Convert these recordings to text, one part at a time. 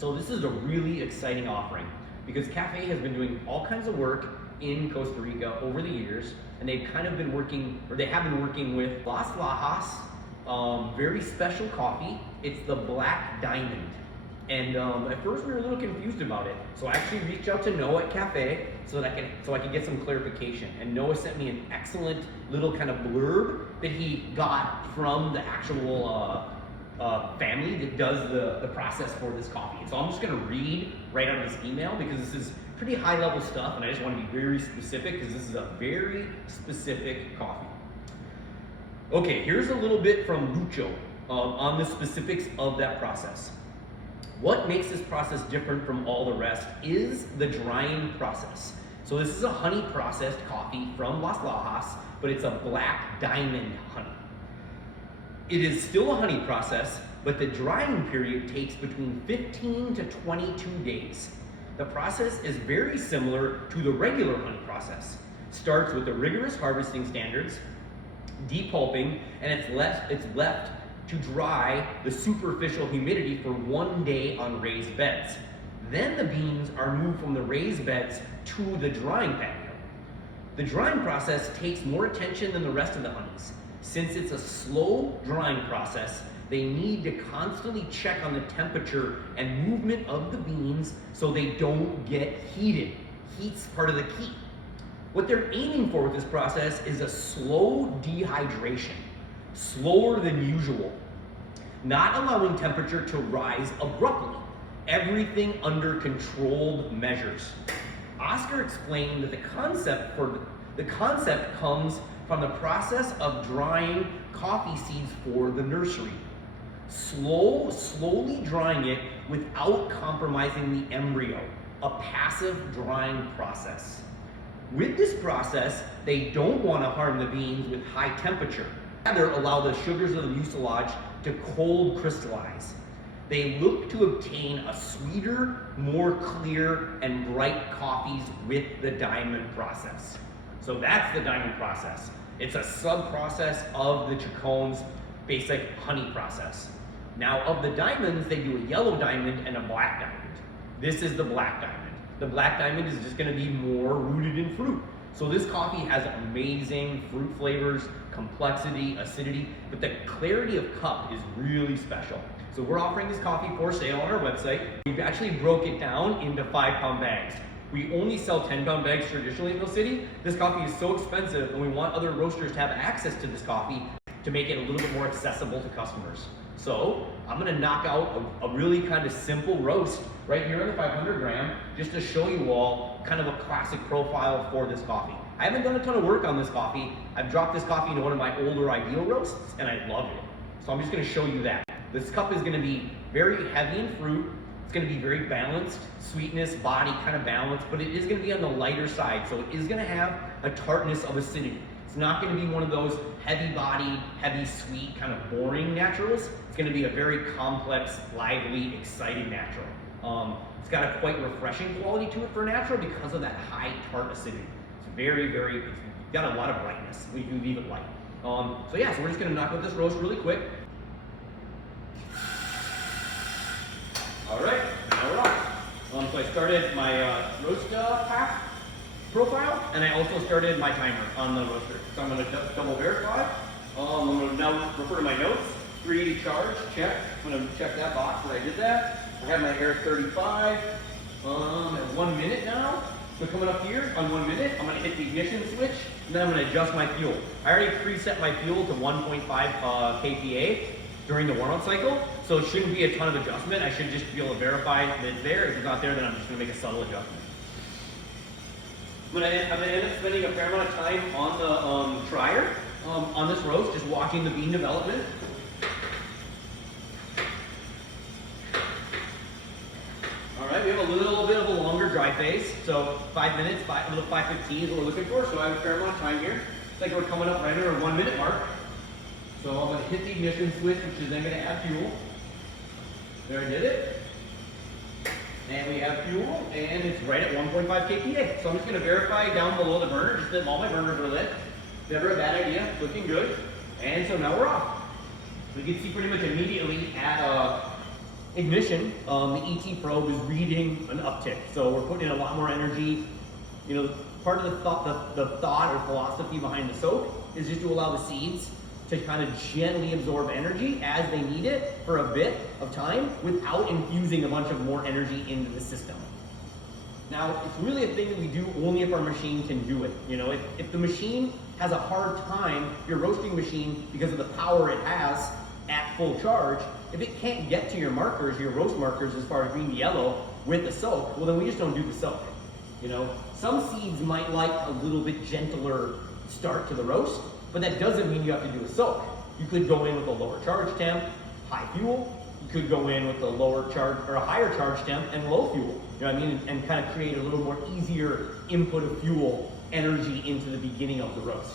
So this is a really exciting offering because Cafe has been doing all kinds of work in Costa Rica over the years, and they've kind of been working, or they have been working with Las Lajas, very special coffee. It's the Black Diamond. And at first we were a little confused about it. So I actually reached out to Noah at Cafe so that I could get some clarification. And Noah sent me an excellent little kind of blurb that he got from the actual family that does the process for this coffee. And so I'm just gonna read right out of this email because this is pretty high level stuff and I just want to be very specific because this is a very specific coffee. Okay, here's a little bit from Lucho on the specifics of that process. What makes this process different from all the rest is the drying process. So this is a honey processed coffee from Las Lajas, but it's a Black Diamond honey. It is still a honey process, but the drying period takes between 15 to 22 days. The process is very similar to the regular honey process. Starts with the rigorous harvesting standards, depulping, and it's left to dry the superficial humidity for 1 day on raised beds. Then the beans are moved from the raised beds to the drying patio. The drying process takes more attention than the rest of the honeys. Since it's a slow drying process, they need to constantly check on the temperature and movement of the beans so they don't get heated. Heat's part of the key. What they're aiming for with this process is a slow dehydration, slower than usual, not allowing temperature to rise abruptly, everything under controlled measures. Oscar explained that the concept comes from the process of drying coffee seeds for the nursery. Slowly drying it without compromising the embryo, a passive drying process. With this process, they don't want to harm the beans with high temperature. Rather, allow the sugars of the mucilage to cold crystallize. They look to obtain a sweeter, more clear, and bright coffees with the diamond process. So that's the diamond process. It's a sub-process of the Chacon's basic honey process. Now, of the diamonds, they do a yellow diamond and a black diamond. This is the black diamond. The black diamond is just gonna be more rooted in fruit. So this coffee has amazing fruit flavors, complexity, acidity, but the clarity of cup is really special. So we're offering this coffee for sale on our website. We've actually broke it down into 5-pound bags. We only sell 10-pound bags traditionally in the city. This coffee is so expensive and we want other roasters to have access to this coffee to make it a little bit more accessible to customers. So I'm gonna knock out a really kind of simple roast right here on the 500 gram, just to show you all kind of a classic profile for this coffee. I haven't done a ton of work on this coffee. I've dropped this coffee into one of my older ideal roasts and I love it. So I'm just gonna show you that. This cup is gonna be very heavy in fruit. It's gonna be very balanced, sweetness, body kind of balanced, but it is gonna be on the lighter side. So it is gonna have a tartness of acidity. It's not gonna be one of those heavy bodied, heavy sweet, kind of boring naturals. It's gonna be a very complex, lively, exciting natural. It's got a quite refreshing quality to it for natural because of that high tart acidity. It's it's got a lot of brightness when you leave it light. So yeah, so we're just gonna knock out this roast really quick. All right, now we're off. So I started my roast pack profile, and I also started my timer on the roaster. So I'm gonna double verify. I'm gonna now refer to my notes. 380 charge, check. I'm gonna check that box that I did that. I have my air 35 at 1 minute now. So coming up here on 1 minute, I'm gonna hit the ignition switch, and then I'm gonna adjust my fuel. I already preset my fuel to 1.5 kPa during the warm-up cycle, so it shouldn't be a ton of adjustment. I should just be able to verify that it's there. If it's not there, then I'm just gonna make a subtle adjustment. I'm gonna end up spending a fair amount of time on the dryer on this roast, just watching the bean development. All right, we have a little bit of a longer dry phase, so 5 minutes, 5:15 is what we're looking for, so I have a fair amount of time here. It's like we're coming up right at our 1 minute mark. So I'm gonna hit the ignition switch, which is then gonna add fuel. There, I did it. And we have fuel, and it's right at 1.5 kPa. So I'm just gonna verify down below the burner, just that all my burners are lit. Never a bad idea, looking good. And so now we're off. We can see pretty much immediately at ignition, the ET probe is reading an uptick. So we're putting in a lot more energy. You know, part of the thought or philosophy behind the soak is just to allow the seeds to kind of gently absorb energy as they need it for a bit of time without infusing a bunch of more energy into the system. Now, it's really a thing that we do only if our machine can do it. You know, if the machine has a hard time, your roasting machine, because of the power it has at full charge, if it can't get to your markers, your roast markers as far as green to yellow with the soak, well then we just don't do the soak. You know, some seeds might like a little bit gentler start to the roast, but that doesn't mean you have to do a soak. You could go in with a lower charge temp, high fuel. You could go in with a lower charge or a higher charge temp and low fuel. You know what I mean? And kind of create a little more easier input of fuel energy into the beginning of the roast.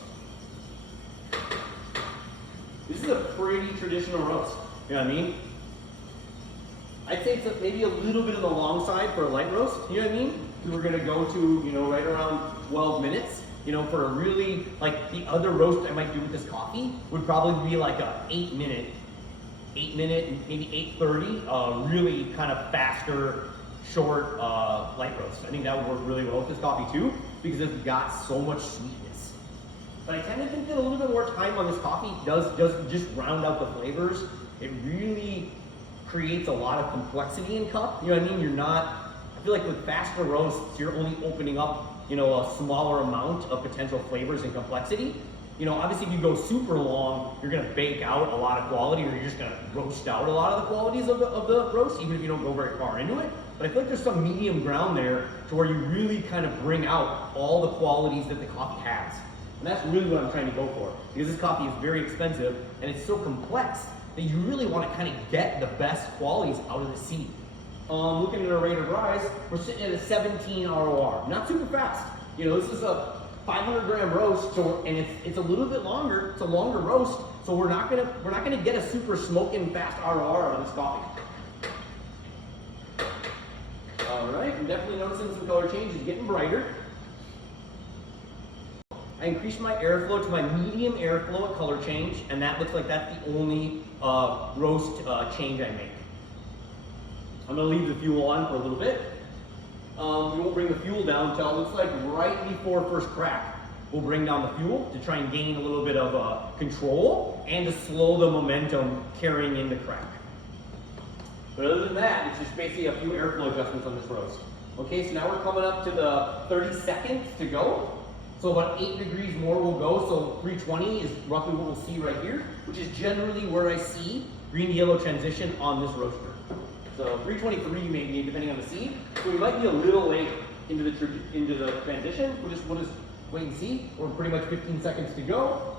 This is a pretty traditional roast. You know what I mean? I'd say it's maybe a little bit on the long side for a light roast. You know what I mean? We're gonna go to, you know, right around 12 minutes. You know, for a really, like the other roast I might do with this coffee would probably be like a 8 minute, maybe 8:30, really kind of faster, short light roast. I think that would work really well with this coffee too, because it's got so much sweetness. But I tend to think that a little bit more time on this coffee does just round out the flavors. It really creates a lot of complexity in cup. You know what I mean? I feel like with faster roasts, you're only opening up, you know, a smaller amount of potential flavors and complexity. You know, obviously if you go super long, you're gonna bake out a lot of quality, or you're just gonna roast out a lot of the qualities of the roast, even if you don't go very far into it. But I feel like there's some medium ground there to where you really kind of bring out all the qualities that the coffee has. And that's really what I'm trying to go for, because this coffee is very expensive and it's so complex that you really want to kind of get the best qualities out of the seed. Looking at our rate of rise, we're sitting at a 17 ROR. Not super fast. You know, this is a 500 gram roast, and it's a little bit longer. It's a longer roast, so we're not gonna get a super smoking fast ROR out of this coffee. All right, I'm definitely noticing some color change. It's getting brighter. I increased my airflow to my medium airflow at color change, and that looks like that's the only roast change I make. I'm gonna leave the fuel on for a little bit. We won't bring the fuel down until it looks like right before first crack. We'll bring down the fuel to try and gain a little bit of control and to slow the momentum carrying into crack. But other than that, it's just basically a few airflow adjustments on this roast. Okay, so now we're coming up to the 30 seconds to go. So about 8 degrees more will go, so 320 is roughly what we'll see right here, which is generally where I see green to yellow transition on this roaster. So 323 maybe, depending on the seed. So we might be a little late into the transition. We'll just wait and see. We're pretty much 15 seconds to go.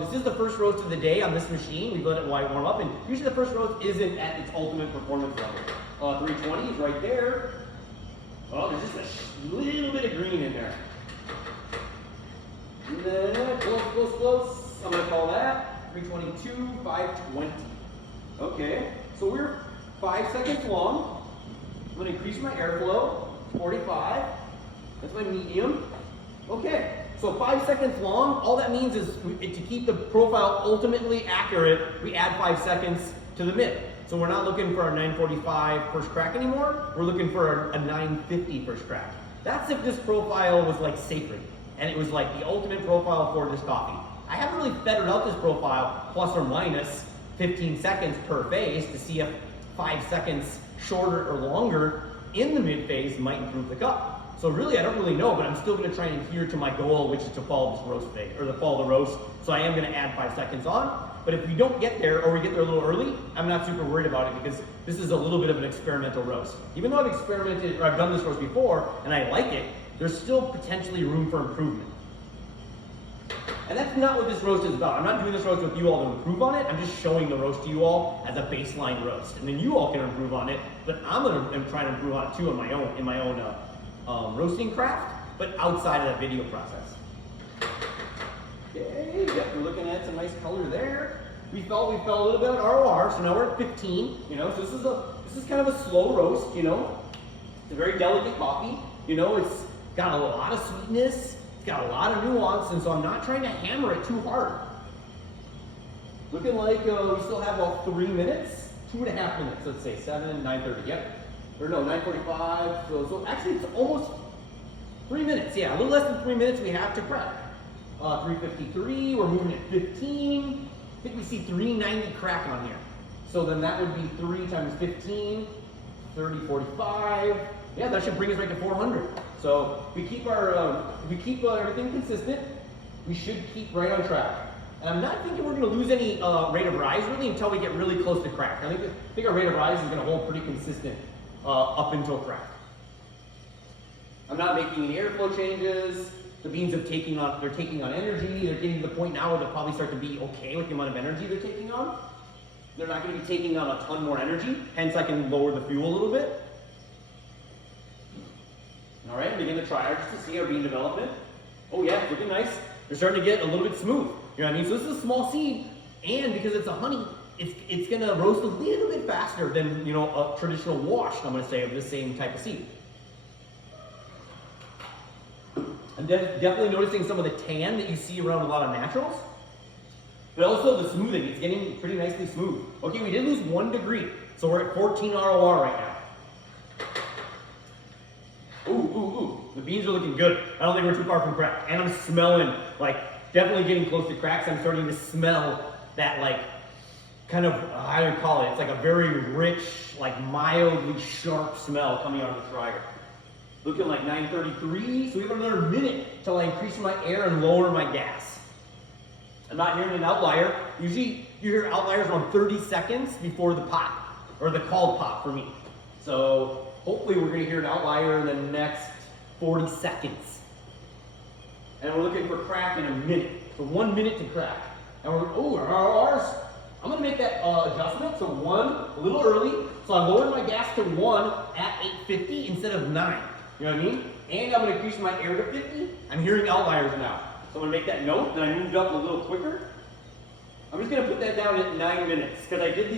This is the first roast of the day on this machine. We've let it warm up, and usually the first roast isn't at its ultimate performance level. 320 is right there. Oh, there's just a little bit of green in there. And then close. I'm gonna call that 322, 520. Okay, so we're 5 seconds long. I'm gonna increase my airflow, 45. That's my medium. Okay, so 5 seconds long, all that means is to keep the profile ultimately accurate, we add 5 seconds to the mid. So we're not looking for a 945 first crack anymore, we're looking for a 950 first crack. That's if this profile was like sacred, and it was like the ultimate profile for this coffee. I haven't really feathered out this profile plus or minus 15 seconds per phase to see if 5 seconds shorter or longer in the mid phase might improve the cup. So really, I don't really know, but I'm still gonna try and adhere to my goal, which is to follow this roast phase, or to follow the roast. So I am gonna add 5 seconds on. But if we don't get there, or we get there a little early, I'm not super worried about it, because this is a little bit of an experimental roast. Even though I've experimented, or I've done this roast before, and I like it, there's still potentially room for improvement. And that's not what this roast is about. I'm not doing this roast with you all to improve on it. I'm just showing the roast to you all as a baseline roast. And then you all can improve on it, but I'm trying to improve on it too in my own roasting craft, but outside of that video process. Okay, yep, we're looking at some nice color there. We felt a little bit of ROR, so now we're at 15. You know, so this is kind of a slow roast. You know, it's a very delicate coffee. You know, it's got a lot of sweetness. It's got a lot of nuance, and so I'm not trying to hammer it too hard. Looking like we still have about 3 minutes, 2.5 minutes. Let's say 9:30. Yep. Or no, 9:45. So actually, it's almost 3 minutes. Yeah, a little less than 3 minutes we have to crack. 3:53. We're moving at 15. I think we see 390 crack on here. So then that would be 3 times 15, 30, 45. Yeah, that should bring us right to 400. So if we keep everything consistent, we should keep right on track. And I'm not thinking we're going to lose any rate of rise really until we get really close to crack. I think our rate of rise is going to hold pretty consistent up until crack. I'm not making any airflow changes. The beans they're taking on energy. They're getting to the point now where they'll probably start to be okay with the amount of energy they're taking on. They're not going to be taking on a ton more energy, hence I can lower the fuel a little bit. All right, begin the triage just to see our bean development. Oh yeah, it's looking nice. They're starting to get a little bit smooth. You know what I mean? So this is a small seed, and because it's a honey, it's going to roast a little bit faster than, you know, a traditional wash, I'm going to say, of the same type of seed. I'm definitely noticing some of the tan that you see around a lot of naturals, but also the smoothing. It's getting pretty nicely smooth. Okay, we did lose 1 degree, so we're at 14 ROR right now. Ooh. The beans are looking good. I don't think we're too far from crack. And I'm smelling, like, definitely getting close to cracks. I'm starting to smell that, like, kind of, how do you call it? It's like a very rich, like, mildly sharp smell coming out of the fryer. Looking like 9:33, so we have another minute till I increase my air and lower my gas. I'm not hearing an outlier. Usually you hear outliers around 30 seconds before the pop, or the called pop for me. So hopefully we're gonna hear an outlier in the next 40 seconds. And we're looking for crack in a minute. So 1 minute to crack. And our RRRs, I'm gonna make that adjustment. So 1, a little early. So I lowered my gas to 1 at 850 instead of 9. You know what I mean? And I'm gonna increase my air to 50. I'm hearing outliers now. So I'm gonna make that note that I moved up a little quicker. I'm just gonna put that down at 9 minutes because I did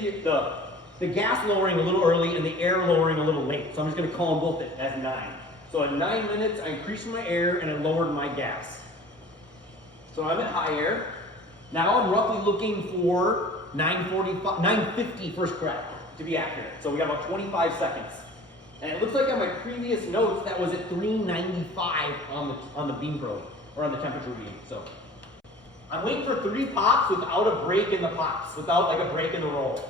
the gas lowering a little early and the air lowering a little late. So I'm just gonna call them both as 9. So at 9 minutes, I increased my air and I lowered my gas. So I'm at high air. Now I'm roughly looking for 950 first crack to be accurate. So we got about 25 seconds. And it looks like on my previous notes, that was at 395 on the bean probe, or on the temperature reading. So I'm waiting for 3 pops without a break in the pops, without like a break in the roll.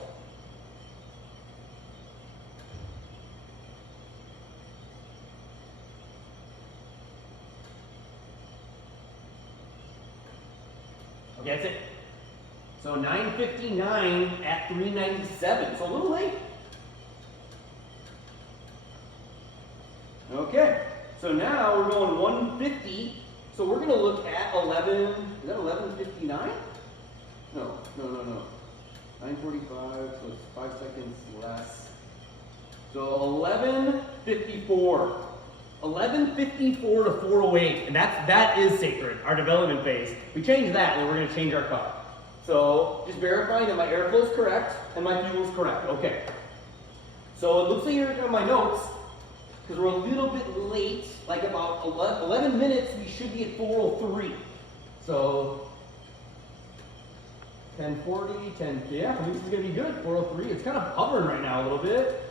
Okay, that's it. So 9:59 at 397, so a little late. Okay, so now we're going 150. So we're going to look at 11, is that 11:59? No. 9:45, so it's 5 seconds less. So 11:54. 11:54 to 4:08, and that is sacred, our development phase. We change that, and we're going to change our cut. So just verifying that my airflow is correct and my fuel is correct. Okay. So it looks like here on my notes, because we're a little bit late, like about 11 minutes, we should be at 4:03. So 10:40, yeah, I think this is going to be good. 4:03. It's kind of hovering right now a little bit.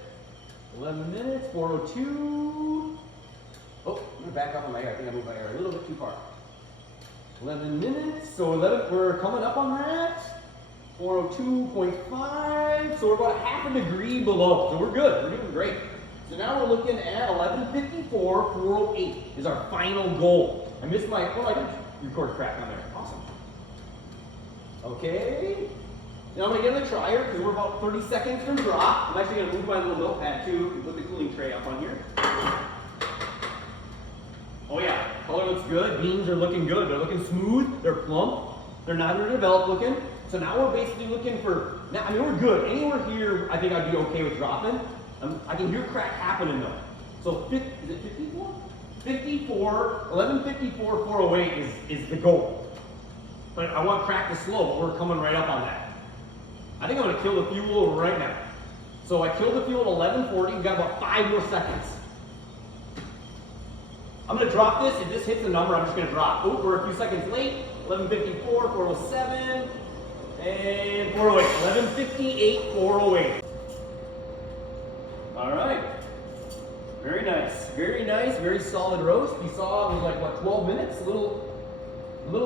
11 minutes, 4:02. Oh, I'm going to back up on my air. I think I moved my air a little bit too far. 11 minutes, so 11, we're coming up on that. 402.5, so we're about a half a degree below. So we're good, we're doing great. So now we're looking at 11:54, 4:08 is our final goal. I missed my, I did record crack on there. Awesome. Okay. Now I'm going to get in the trier because we're about 30 seconds from drop. I'm actually going to move my little notepad too and put the cooling tray up on here. Oh yeah, color looks good. Beans are looking good. They're looking smooth. They're plump. They're not underdeveloped looking. So now we're basically looking for, I mean, we're good. Anywhere here, I think I'd be okay with dropping. I can hear crack happening though. So is it 54? 54, 11:54, 4:08 is the goal. But I want crack to slow, but we're coming right up on that. I think I'm going to kill the fuel right now. So I killed the fuel at 11:40. We've got about 5 more seconds. I'm going to drop this. If this hits the number, I'm just going to drop. Oh, we're a few seconds late. 11:54, 4:07, and 4:08. 11:58, 4:08. very nice, very solid roast. You saw it was like, what, 12 minutes? A little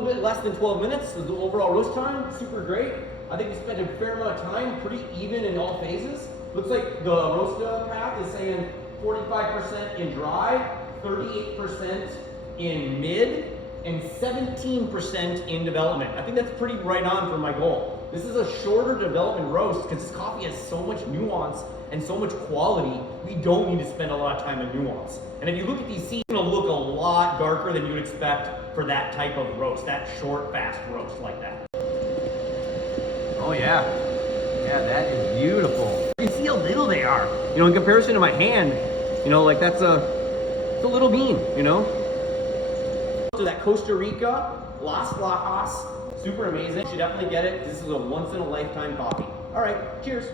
bit less than 12 minutes. The overall roast time, super great. I think we spent a fair amount of time, pretty even in all phases. Looks like the roast path is saying 45% in dry, 38% in mid, and 17% in development. I think that's pretty right on for my goal. This is a shorter development roast because this coffee has so much nuance and so much quality, we don't need to spend a lot of time in nuance. And if you look at these seeds, it's gonna look a lot darker than you would expect for that type of roast, that short, fast roast like that. Oh yeah, yeah, that is beautiful. You can see how little they are. You know, in comparison to my hand, you know, like it's a little bean, you know? So that Costa Rica, Las Lajas, super amazing. You should definitely get it. This is a once in a lifetime coffee. All right, cheers.